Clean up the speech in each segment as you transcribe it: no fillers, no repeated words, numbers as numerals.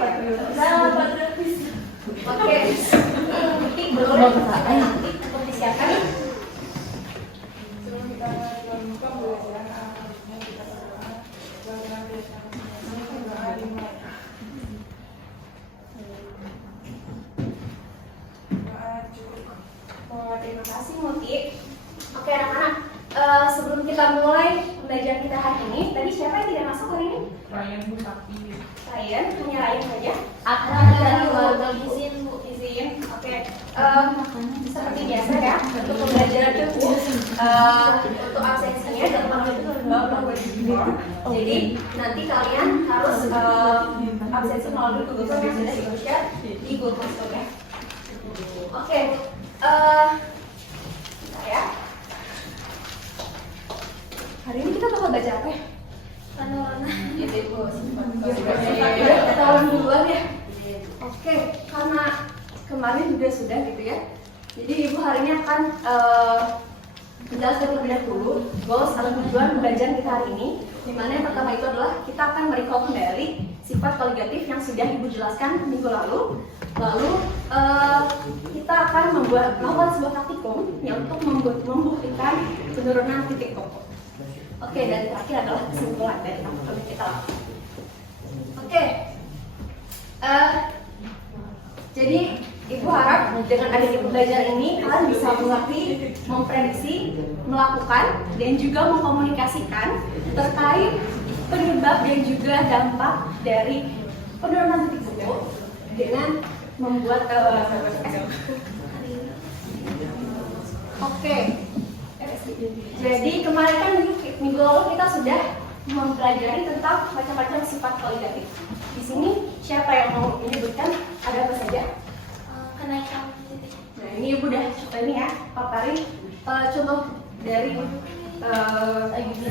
patriotis. Oke. Nanti belum nanti untuk disiapkan. Sebelum kita membuka pembelajaran terima kasih Muti. Oke anak-anak, sebelum kita mulai pembelajaran kita hari ini, tadi siapa yang tidak masuk hari ini? Ryan Bu Sakti. Ryan, hanya Ryan saja. Izin Bu, izin. Oke. Seperti biasa ya, untuk pembelajaran itu untuk absensinya gampang itu jadi nanti kalian harus absensi melalui Google Form yang sudah di-share di Google Form ya. Oke. Bentar ya. Hari ini kita bakal baca apa ya? Panorama. Gitu Bu. Kita ulang duluan ya. Oke, karena kemarin juga sudah gitu ya. Jadi Ibu hari ini akan menjelaskan terlebih dahulu goals atau tujuan pembelajaran kita hari ini. Dimana yang pertama itu adalah kita akan merecall kembali sifat koligatif yang sudah Ibu jelaskan minggu lalu. Lalu kita akan melakukan sebuah praktikum yang untuk membuktikan penurunan titik toko. Oke, dan terakhir adalah kesimpulan dari praktikum kita. Oke, jadi Ibu harap dengan adanya pembelajaran ini kalian bisa mengerti, memprediksi, melakukan, dan juga mengkomunikasikan terkait penyebab dan juga dampak dari penurunan titik toko dengan membuat Oke. Jadi kemarin kan minggu lalu kita sudah mempelajari tentang macam-macam sifat koligatif. Di sini siapa yang mau menyebutkan ada apa saja? Kenaikan titik. Nah ini Ibu udah ini ya, paparin contoh dari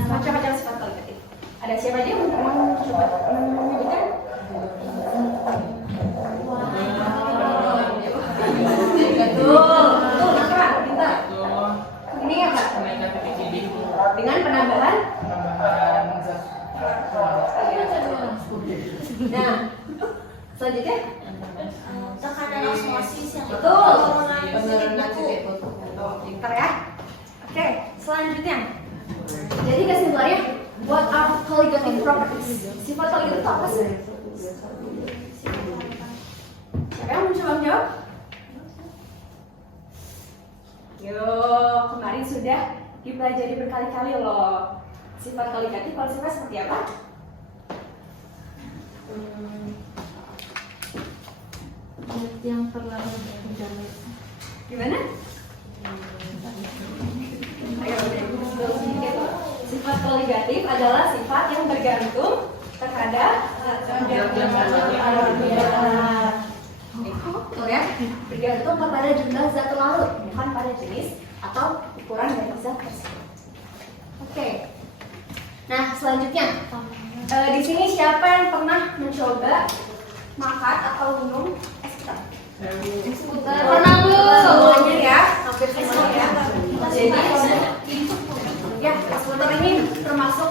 macam-macam sifat koligatif. Ada siapa aja yang mau coba menyebutkan? Betul, Nakra, pintar. Ini apa? Dengan penambahan zat. Nah, selanjutnya tekanan osmosis yang betul. Pintar ya. Oke, selanjutnya. Jadi kesimpulannya, what are colligative properties? Sifat koligatif itu apa sih? Siapa yang mau coba menjawab? Yo, kemarin sudah dipelajari berkali-kali loh. Sifat koligatif kalau sifat seperti apa? Yang terlalu berjalan. Gimana? Ayo, sifat koligatif adalah sifat yang bergantung terhadap betul ya, bergantung kepada jumlah zat larut, bukan pada jenis atau ukuran dari zat tersebut. Oke. Nah, selanjutnya di sini siapa yang pernah mencoba makan atau minum es putar? Pernah belum? Semuanya ya, hampir semuanya ya. Jadi ya, es putar ini termasuk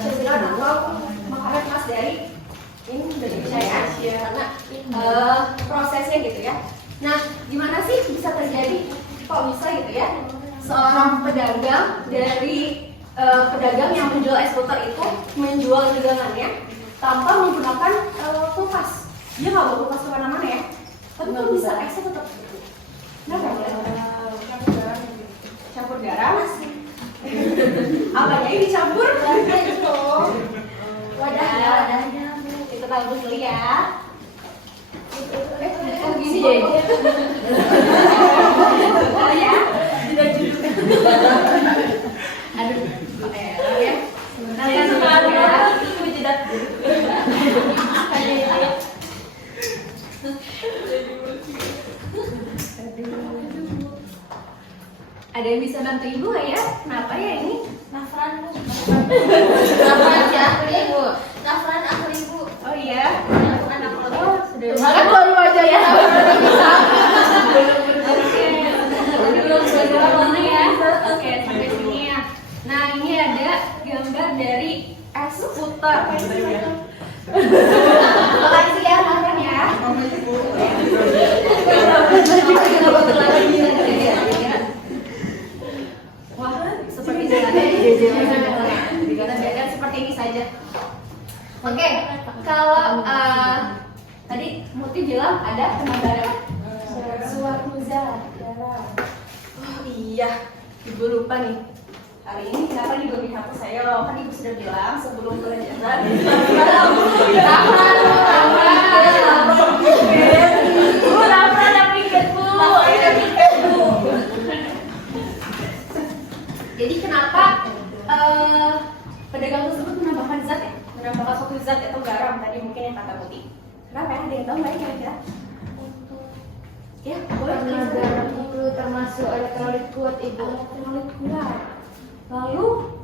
cemilan atau makanan khas dari Indonesia ya, karena prosesnya gitu ya. Nah, gimana sih bisa terjadi kok bisa gitu ya? Seorang pedagang dari pedagang yang menjual es putar itu menjual dagangannya tanpa menggunakan kulkas. Dia nggak bawa kulkas kemana-mana ya, tapi kok bisa esnya tetap gitu? Nah, nggak boleh campur garam. Apanya ini dicampur? Wadahnya. Itu bagus dulu ya. Oh gini deh. Oh ya, sudah jujur. Aduh, ya. Kalian semua ya. Itu jeda. Ada yang bisa bantu Ibu nggak ya? Kenapa ya ini? Nafran Bu. Nafran ya, Ibu. Nafran aku Ibu. Oh iya. Anak lo. Oh, sudah. Kan baru aja ya. Oke. Belum sudah mana ya? Oke, sampai sini ya. Nah, ini ada gambar dari es putar. Makasih ya, Nafran bilang ada penambahan suatu zat garam. Oh iya, ibu lupa nih. Hari ini kenapa ibu dihapus saya? Kan ibu sudah bilang sebelum pelajaran. Jadi kenapa pedagang tersebut menambahkan zat ya? Menambahkan suatu zat atau garam tadi mungkin yang kata putih. Kenapa ya? Ada yang tahu nggak kira-kira? Ya, boleh. Karena garam itu termasuk elektrolit kuat ibu. Elektrolit kuat. Lalu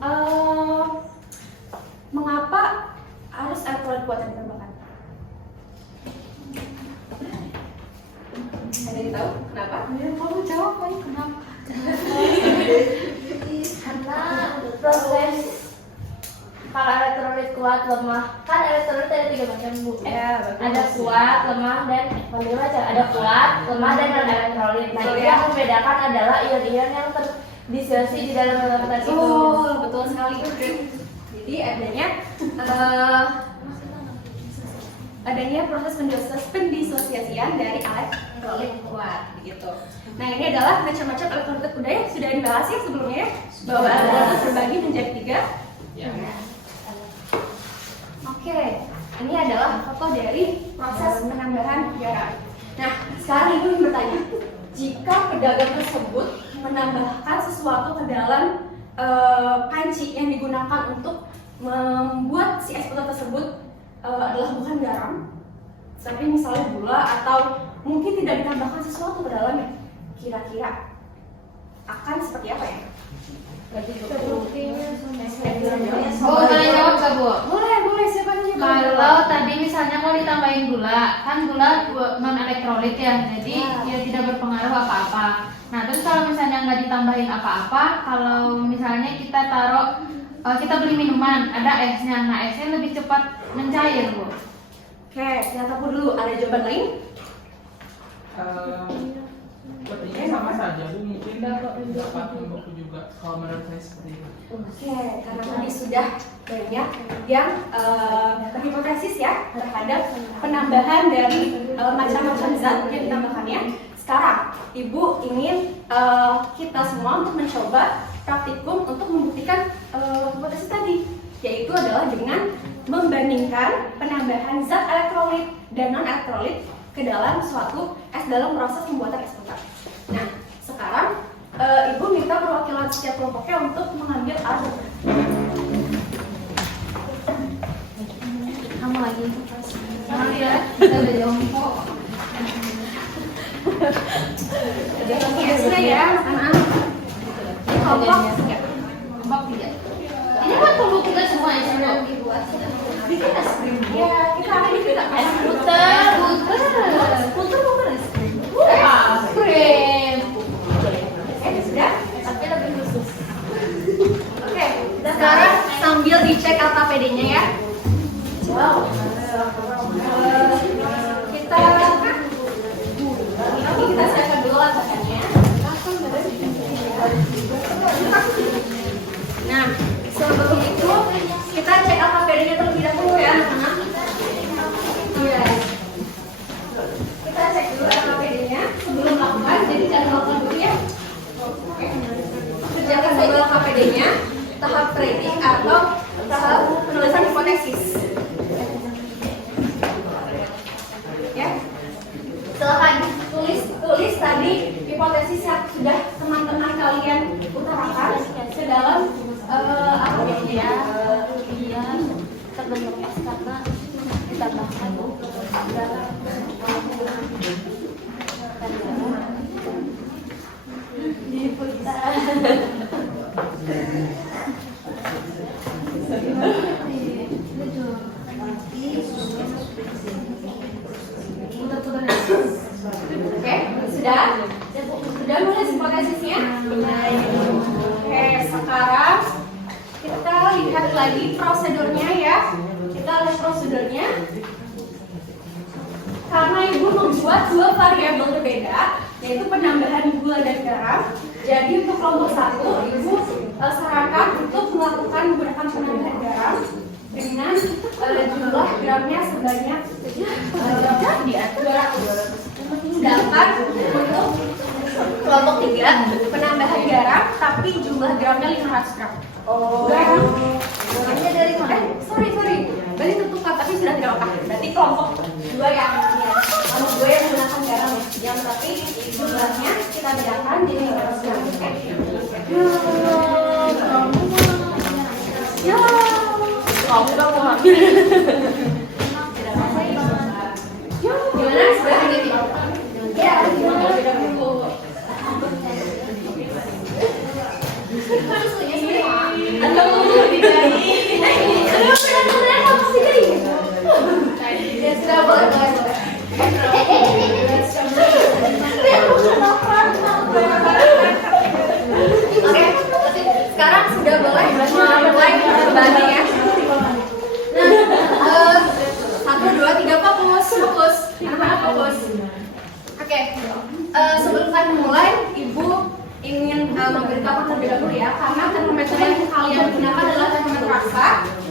mengapa harus elektrolit kuat yang ditambahkan? Ada yang tahu kenapa? Ya, kamu jawab kan kenapa? Karena proses kalau elektrolit kuat lemah, kan elektrolit ada 3 macam bu. Ya, bagus. Ada kuat, lemah, dan macam. Ada kuat, lemah, dan non elektrolit. Nah, Betul, itu ya. yang membedakan adalah ion-ion yang terdisosiasi di dalam elemen itu. Betul sekali. Jadi adanya proses pendisosiasian dari elektrolit kuat begitu. Nah, ini adalah macam-macam elektrolit kuat yang sudah dibahas ya sebelumnya bahwa elektrolit terbagi menjadi 3. Oke, ini adalah foto dari proses penambahan garam. Nah, sekarang ibu ingin bertanya, jika pedagang tersebut menambahkan sesuatu ke dalam panci yang digunakan untuk membuat si es putar tersebut adalah bukan garam, tapi misalnya gula atau mungkin tidak ditambahkan sesuatu ke dalamnya, kira-kira akan seperti apa ya? Oh, boleh jawab nggak bu? Boleh, siapa aja boleh. Kalau tadi misalnya mau ditambahin gula, kan gula non elektrolit ya, jadi dia tidak berpengaruh apa-apa. Nah, terus kalau misalnya nggak ditambahin apa-apa, kalau misalnya kita taruh, kita beli minuman, ada esnya, nah esnya lebih cepat mencair bu. Oke, kita tahu dulu. Ada jawaban lain? Sepertinya sama saja bu, mungkin dapat membantu juga kalau menurut saya seperti itu. Oke, karena tadi sudah banyak yang berhipotesis ya terhadap penambahan dari macam-macam zat yang ditambahkannya. Sekarang, ibu ingin kita semua untuk mencoba praktikum untuk membuktikan hipotesis tadi, yaitu adalah dengan membandingkan penambahan zat elektrolit dan non elektrolit ke dalam suatu es dalam proses pembuatan es putar. Nah, sekarang ibu minta perwakilan setiap kelompoknya untuk mengambil alat. Kamu lagi Ya, kita udah jongkok. Jadi esnya ya, anak-anak. Ini kelompok ya. Kelompok 3. Ini buat kelompok kita semua ya bu. Bikin es krim. Ya, kita akan bikin es puter. puter es krim. Es krim. Sudah. Tapi lebih khusus. Oke, kita sekarang sambil dicek LKPD-nya ya. Wow. Kita siapkan dulu latarnya. Nah, sebelum itu kita cek LKPD-nya terlebih dahulu ya, anak-anak. Iya. Kita cek dulu LKPD-nya sebelum melakukan. Jadi jangan melakukan dulu ya. Oke. Kerjakan dulu LKPD-nya, tahap training atau tahap penulisan hipotesis. Ya. Silakan tulis tadi hipotesis yang sudah teman-teman kalian utarakan ke dalam apa ya? Iya, terbentuk es karena ditambahkan garam. Oke, sudah nulis hipotesisnya? Oke, sekarang kita lihat lagi prosedurnya ya. Kita lihat prosedurnya. Karena ibu membuat 2 variabel berbeda, yaitu penambahan gula dan garam. Jadi untuk kelompok 1, ibu sarankan untuk melakukan menggunakan penambahan garam dengan jumlah gramnya sebanyak 200. Sedangkan untuk kelompok 3 penambahan garam tapi jumlah gramnya 500 gram. Garam garamnya dari mana? Sorry. Berarti tentukan tapi sudah tidak apa. Berarti kelompok 2 ya. Kelompok 2 yang menggunakan garam yang tapi jumlahnya kita bedakan jadi 500 gram. Oke. Ya. Kamu gak mau ambil. Gimana? Sudah ini? Ya, gimana? Sekarang sudah boleh mulai berbagi ya. Nah, 1, 2, 3 fokus. Anak-anak fokus. Oke, sebelum kalian mulai, Ibu ingin memberitahu terlebih dahulu ya, karena termometer yang kalian gunakan adalah termometer rasa.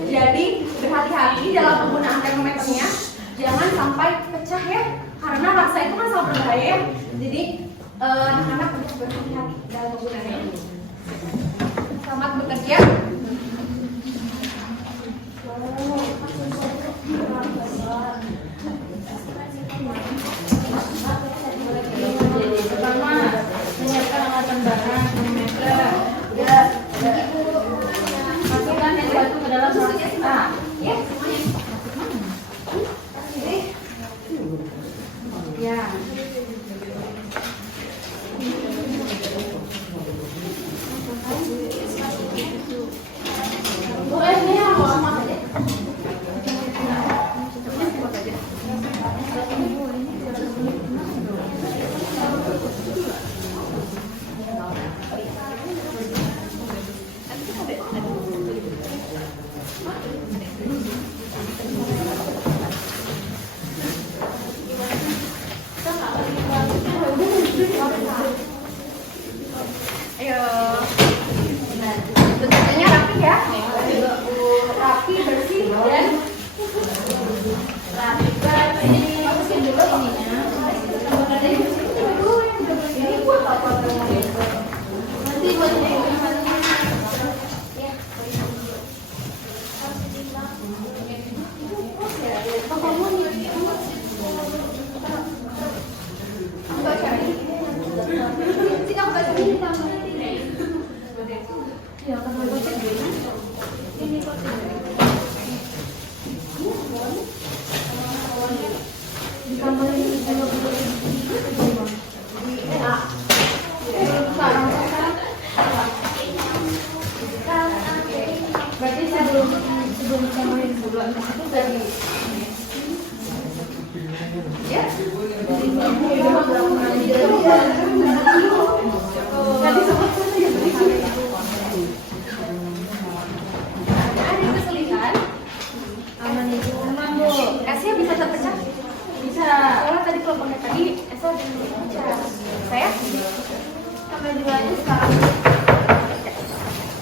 Jadi berhati-hati dalam penggunaan termometernya, jangan sampai pecah ya, karena rasa itu kan sangat berbahaya. Jadi anak-anak harus berhati-hati dalam penggunaannya. Selamat bekerja. Pertama, menyiapkan alat bahan termometer. Masukkan yang satu ke dalam rasa. Ya, Ya. ayo. Bentuknya rapi ya. Rapi, bersih dan Ini masukin dulu ininya. ini buat apa? Nanti buat berarti sebelum tambahin gula itu dari Ya. Ada kesulitan? aman itu aman Bu. Esnya bisa terpecah? Bisa. Soalnya tadi kelompoknya tadi esnya terpecah. Saya? Sampai dulu aja sekarang.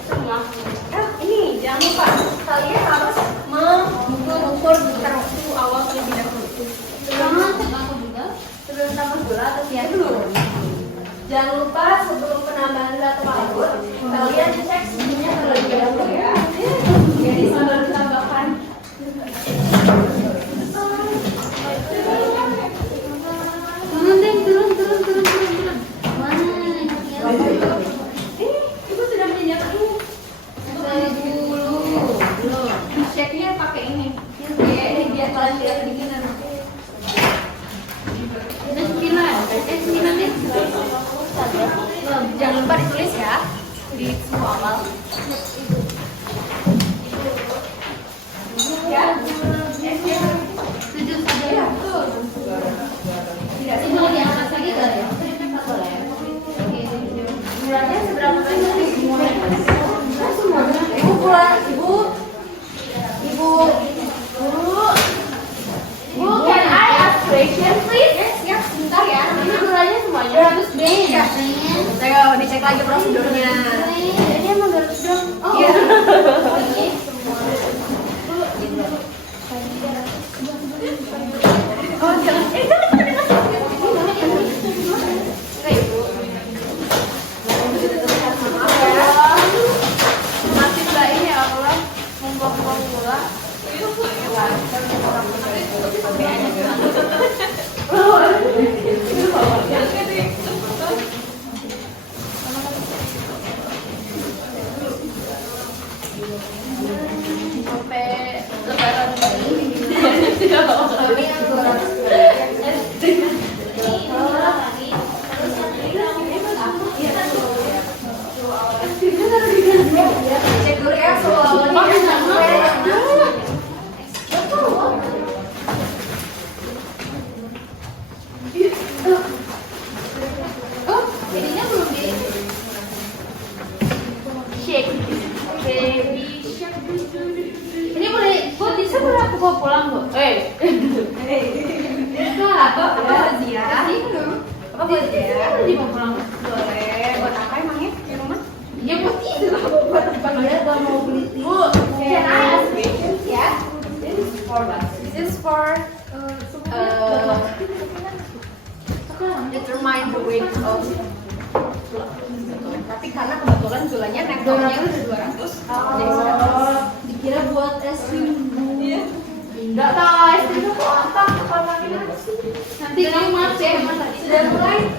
Semua. Ini jangan lupa kalian harus mengukur waktu awal terlebih dahulu. Jangan aku juga. Sebelum tambah gula atau ya dulu. Jangan lupa sebelum penambahan gula atau parut, kalian cek suhunya terlebih dahulu ya. Jadi sebelum ditambahkan. Turun deh, turun. Mana? Ibu sudah menyediakan ini. Dulu. Ceknya pakai ini. Ini biar kalian lihat kedinginan. Ada 9 deh. Jangan lupa ditulis ya di suhu awal. Ya. 7 saja ya. Tidak Ini mau diangkat lagi kali ya? gulanya seberapa banyak sih? Semuanya. Ibu pulang, ibu. Bu, can I ask question please? Ya, sebentar ya. Ini gulanya semuanya 100 deh. Ayo dicek lagi prosedurnya. ini emang 200 gram. Oh, iya. Oh, jangan. Jangan. Apa aja ya? Dibawa pulang. Boleh. Buat apa emangnya di rumah? Ya buat itu. Buat tempat Dia gak mau beli tisu. Bu, can I ask questions? Ya. This is for what? This is for determine the weight of gula. Tapi karena kebetulan gulanya nektarnya udah 200, jadi Oh, dikira buat es krim. Enggak tahu es krim itu apa? Nanti kamu masih Sudah mulai.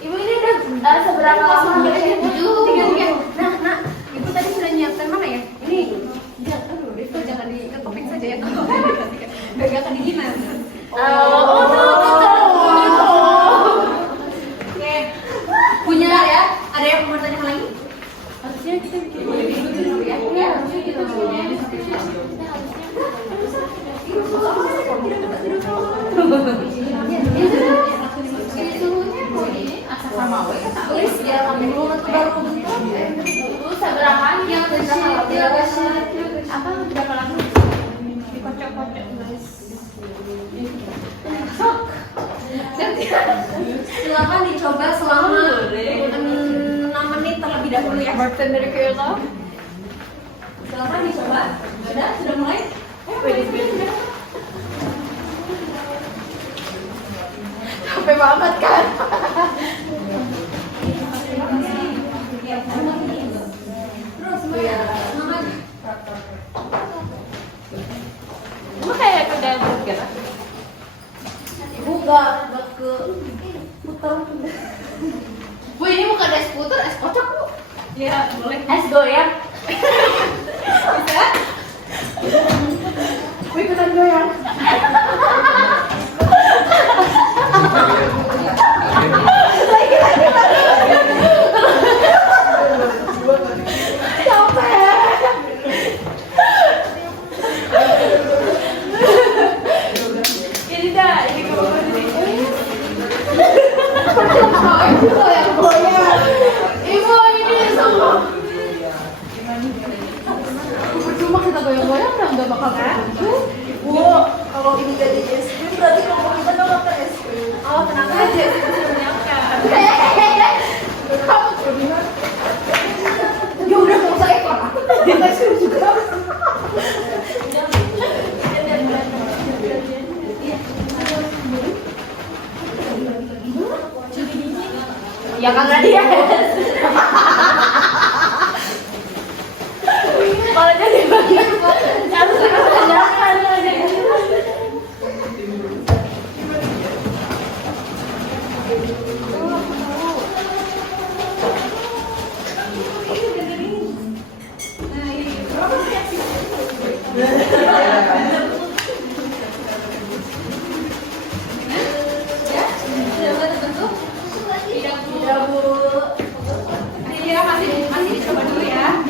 Ibu ini udah seberapa lama? tiga. Nah, ibu tadi sudah nyiapkan mana ya? Ini. Aduh, itu jangan diketopin saja ya kalau gak kedinginan. Oke. Punya ya? Ada yang mau tanya lagi? Harusnya kita bikin dulu ya. Iya, harusnya gitu. Suhunya mau ini asal sama we Tulis ya, kamu dulu nanti baru bentuk. itu seberapa yang apa berapa lama dikocok-kocok guys. Silakan dicoba selama 6 menit terlebih dahulu ya. Bartender kayak lo. Silakan dicoba. Sudah mulai? Capek banget kan? Terus ya, semangat. Gue kayak udah bergerak. Ibu gak ke putar. Bu ini bukan es puter, es kocok bu. Ya, boleh. Es goyang. Bisa? Gue ikutan goyang. Ini dah, ini Ibu ini sama. Percuma kita goyang-goyang udah nggak bakal berhasil. Bu, kalau ini jadi es krim berarti kalau kita nggak ke es krim. Oh, tenang aja, kita sudah menyiapkan. Ya udah mau saya kok. Kita suruh juga. Ya karena dia. Malah jadi bagian harus jangan. Sudah terbentuk? Tidak, Bu. Iya, masih dicoba dulu ya.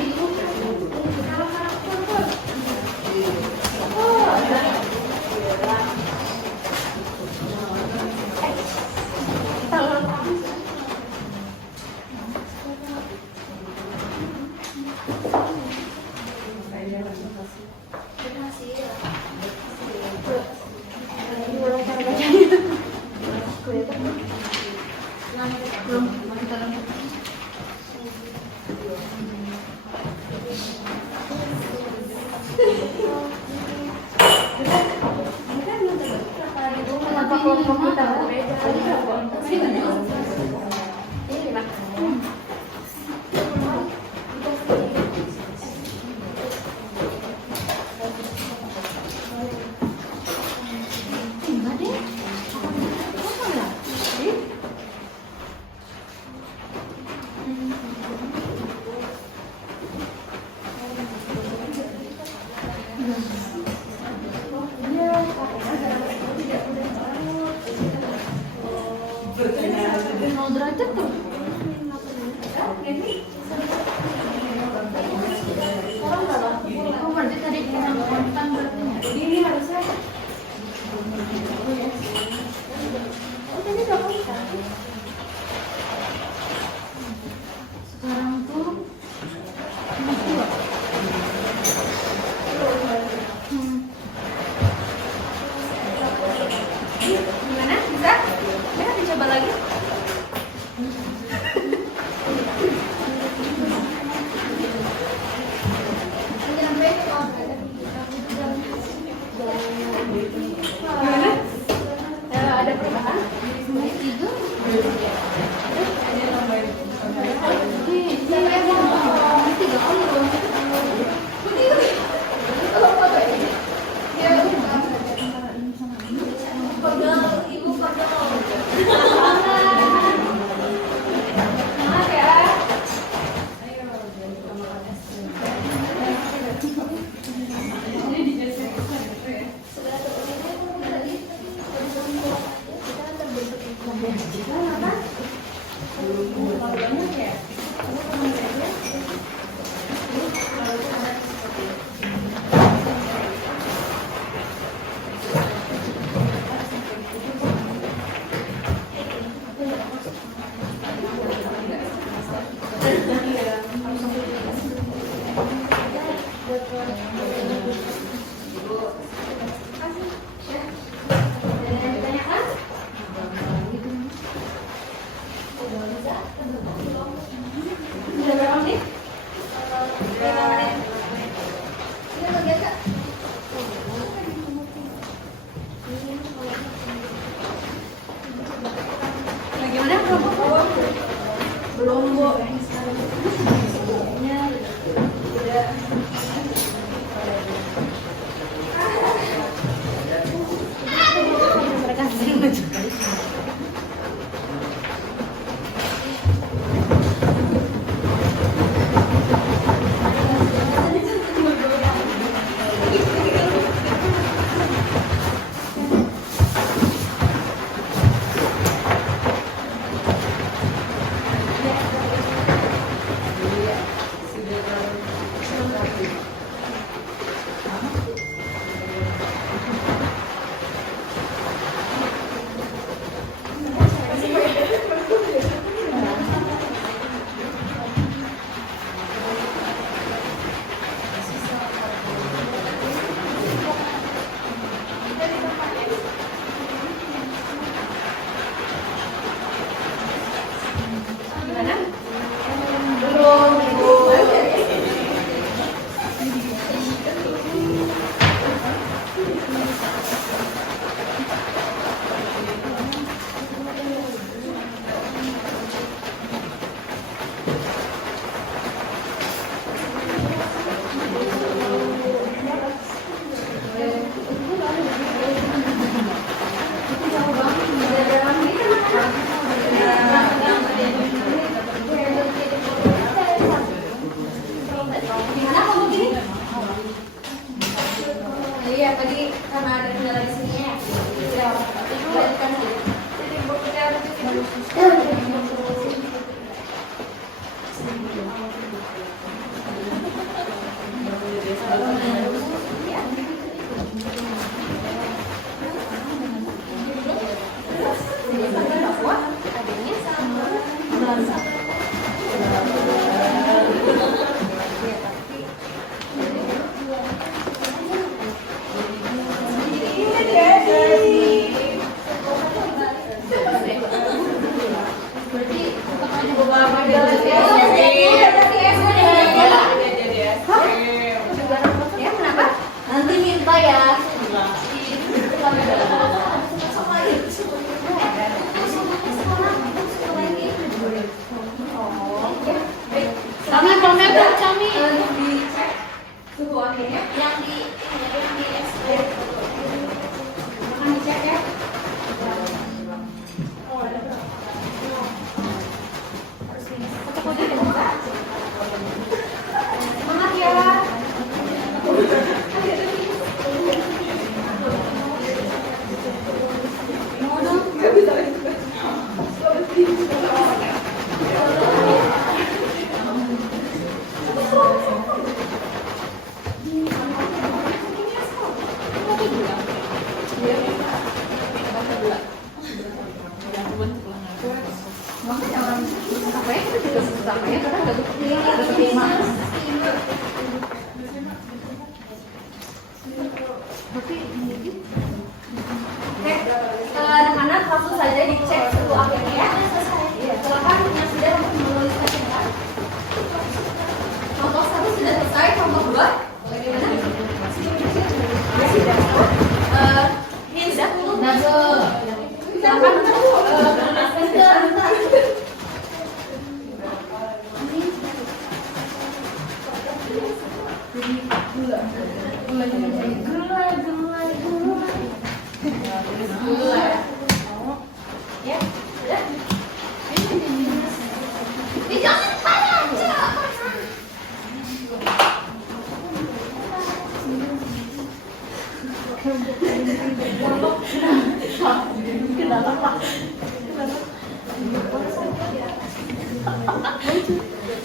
Kenapa kelompok kita beda? Mau derajat tuh. Oh, berarti tadi kita kontan berarti ya? Ini harusnya. Sekarang tuh dua. Gimana? Bisa? Ya, dicoba lagi. ada perubahan? Tidur. Iya, tadi karena ada kendala di sini ya. Tidak apa-apa. Itu lanjutkan dulu. Jadi bukunya ada di sini. Nanti minta ya. Kami pamer dong, kami. Suhu akhirnya yang di akan dicek ya. Oh, ada berapa? Semangat ya. Anak-anak langsung saja dicek suhu akhirnya ya. Silakan yang sudah menulis hasilnya. Contoh 1 sudah selesai, contoh 2 bagaimana? Ya sudah. Ini sudah belum?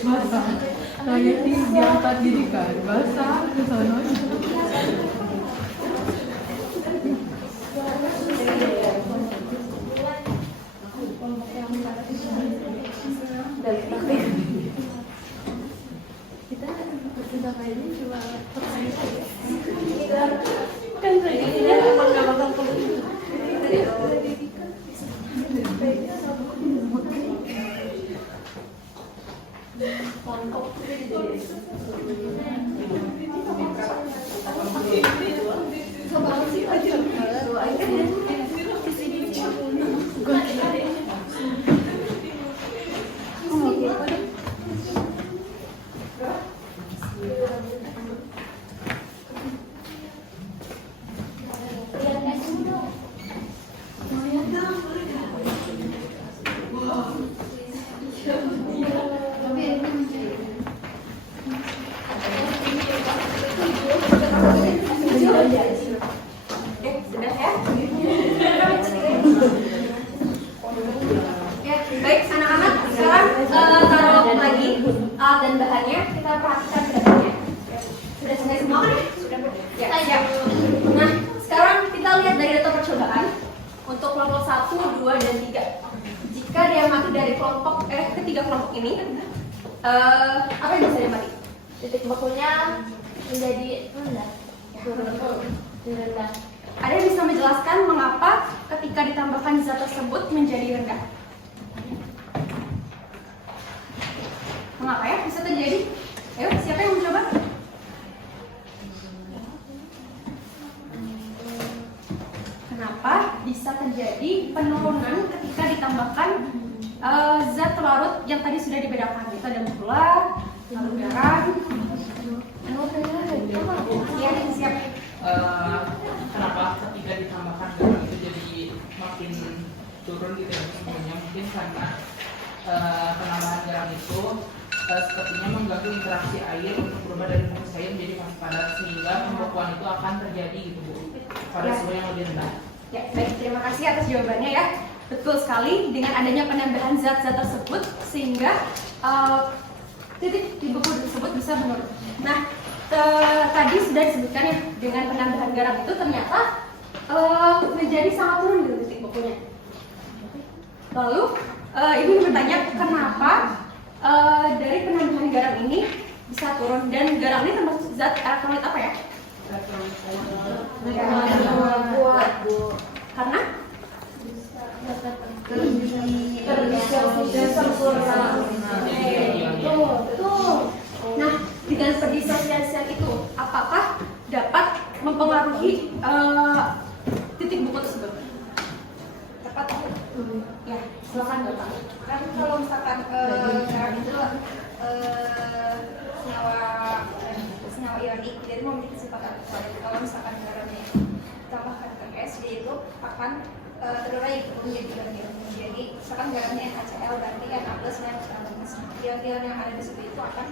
Basah. Kayak diangkat gini kan, basah ke sono. Kan segini emang gak bakal keluar. Sudah ya? Ya, baik anak-anak, sekarang taruh lagi alat dan bahannya, kita perhatikan gerakannya. Sudah selesai semua kan? Sudah. Ya, siap. Nah, sekarang kita lihat dari data percobaan untuk kelompok 1, 2, dan 3. Jika diamati dari ketiga kelompok ini, apa yang bisa diamati? Titik bakunya menjadi rendah. Rendah. Ada yang bisa menjelaskan mengapa ketika ditambahkan zat tersebut menjadi rendah? Mengapa ya bisa terjadi? Ayo, siapa yang mencoba? Kenapa bisa terjadi penurunan ketika ditambahkan zat pelarut yang tadi sudah dibedakan? Itu ada gula, lalu garam. Ya, siap. Kenapa ketika ditambahkan garam itu jadi makin turun gitu ya semuanya, mungkin karena penambahan garam itu sepertinya mengganggu interaksi air untuk berubah dari fokus air menjadi masih padat, sehingga pembekuan itu akan terjadi gitu Bu pada suhu yang lebih rendah. Ya, baik, terima kasih atas jawabannya ya. Betul sekali, dengan adanya penambahan zat-zat tersebut sehingga titik di beku tersebut bisa menurun. Nah, tadi sudah disebutkan ya, dengan penambahan garam itu ternyata menjadi sangat turun gitu titik bekunya. Lalu ibu bertanya kenapa dari penambahan garam ini bisa turun, dan garam ini termasuk zat elektrolit apa ya? Kuat, Bu. Karena nah, dengan perdisosiasian itu apakah dapat mempengaruhi titik buku tersebut? Dapat? Ya, silakan Bapak. Kan kalau misalkan garam itu senyawa ionik, jadi memiliki sifat elektrolit. Kalau misalkan garamnya ditambahkan ke es, dia itu akan terurai menjadi ion. Jadi misalkan garamnya NaCl, berarti Na+ plus. Ion-ion yang ada di situ itu akan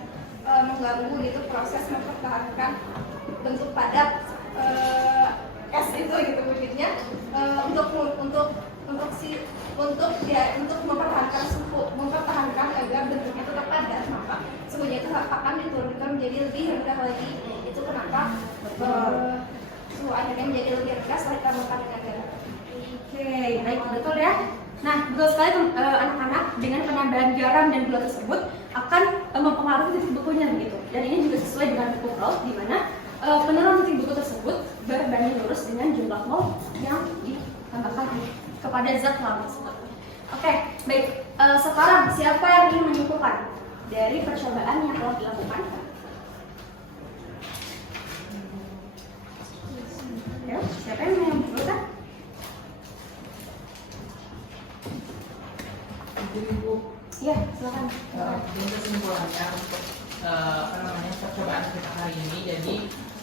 mengganggu gitu proses mempertahankan bentuk padat es itu gitu wujudnya, untuk mempertahankan suhu, mempertahankan agar bentuknya tetap padat, maka suhunya itu akan diturunkan menjadi lebih rendah lagi. Itu kenapa suhu akhirnya menjadi lebih rendah setelah ditambahkan dengan garam. Oke, baik, betul ya. Nah, betul sekali anak-anak, dengan penambahan garam dan gula tersebut akan mempengaruhi titik bekunya begitu. Dan ini juga sesuai dengan buku Proust, di mana penurunan titik beku tersebut berbanding lurus dengan jumlah mol yang ditambahkan kepada zat pelarut tersebut. Oke, baik. Sekarang siapa yang ingin menyimpulkan dari percobaan yang telah dilakukan? Ayo, siapa yang ingin menyimpulkan? Jadi Bu, Iya, silakan. ini kesimpulannya untuk percobaan kita hari ini, jadi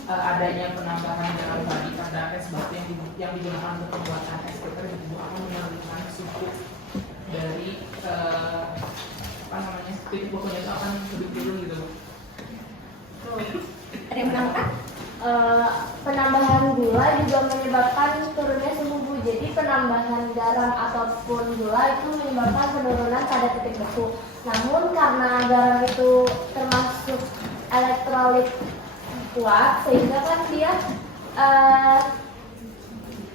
adanya penambahan garam tadi pada es batu yang digunakan untuk pembuatan es keker itu akan menurunkan suhu dari titik bekunya itu akan lebih turun gitu. Ada yang menambahkan? Penambahan gula juga menyebabkan turunnya suhu Bu. Jadi penambahan garam ataupun gula itu menyebabkan penurunan kadar titik beku. Namun karena garam itu termasuk elektrolit kuat, sehingga kan dia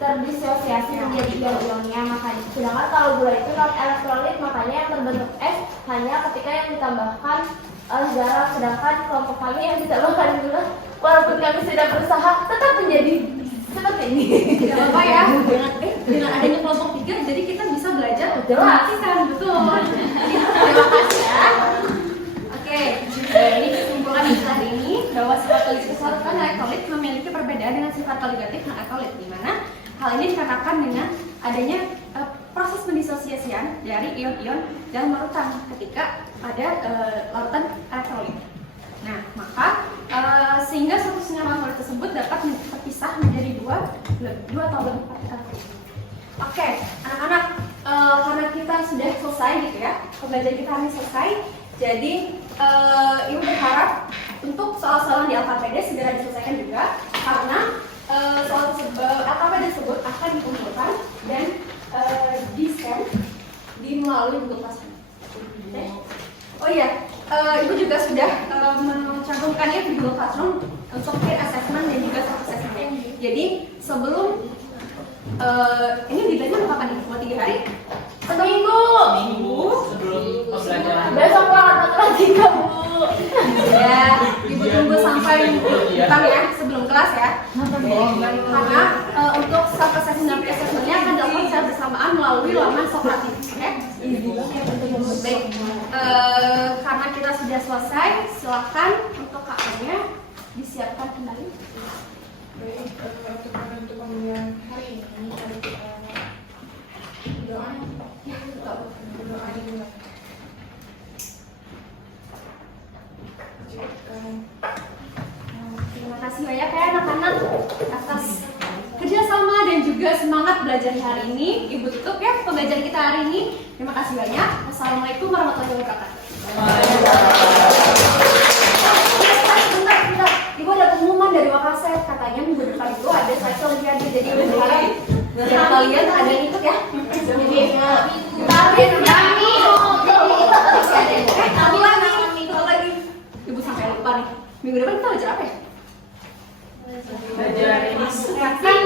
terdisosiasi menjadi ion-ionnya. Makanya, sedangkan kalau gula itu non elektrolit, makanya yang terbentuk es hanya ketika yang ditambahkan oleh garam. Sedangkan kelompok kami yang ditambahkan gula, walaupun kami sudah berusaha, tetap menjadi seperti ini. Tidak apa-apa ya, dengan adanya kelompok 3 jadi kita bisa belajar Jelas. betul. Terima kasih ya. Oke, ini kesimpulan untuk hari ini bahwa sifat kelisah dan elektrolit memiliki perbedaan dengan sifat negatif dan elektrolit, di mana hal ini dikarenakan dengan adanya proses pendisosiasian dari ion-ion dalam larutan ketika ada larutan elektrolit. Nah, maka sehingga satu senyawa elektrolit tersebut dapat terpisah menjadi dua atau lebih partikel. Oke, anak-anak, karena kita sudah selesai gitu ya, pembelajaran kita hari ini selesai. Jadi ibu berharap untuk soal-soal di LKPD segera diselesaikan juga, karena soal LKPD tersebut akan dikumpulkan dan di-scan melalui Google Classroom. Okay. Oh iya, ibu juga sudah mencantumkannya di Google Classroom untuk peer assessment dan juga self assessment. Jadi sebelum ini deadline kapan nih? Mau 3 hari? Seminggu. Sebelum pembelajaran. Besok banget lagi kamu. Ya, ibu tunggu sampai depan ya, sebelum kelas ya. Karena untuk self assessment dan peer assessment-nya akan dilakukan secara bersamaan melalui laman Socrates. Oke? Baik. Karena kita sudah selesai, silakan untuk KA-nya disiapkan kembali. Baik, untuk pembelajaran hari ini hari doa Ya, betul. doa dulu. Terima kasih banyak ya anak-anak atas kerjasama dan juga semangat belajar hari ini. Ibu tutup ya pembelajaran kita hari ini. Terima kasih banyak. Wassalamualaikum warahmatullahi wabarakatuh. Bentar. Ibu ada pengumuman dari Wakasek, katanya minggu depan itu ada seleksi olimpiade. Jadi ibu berharap yang kalian ada yang ikut ya. Jadi kami lagi. Ibu sampai lupa nih. Minggu depan kita belajar apa ya? Belajar ini. Kan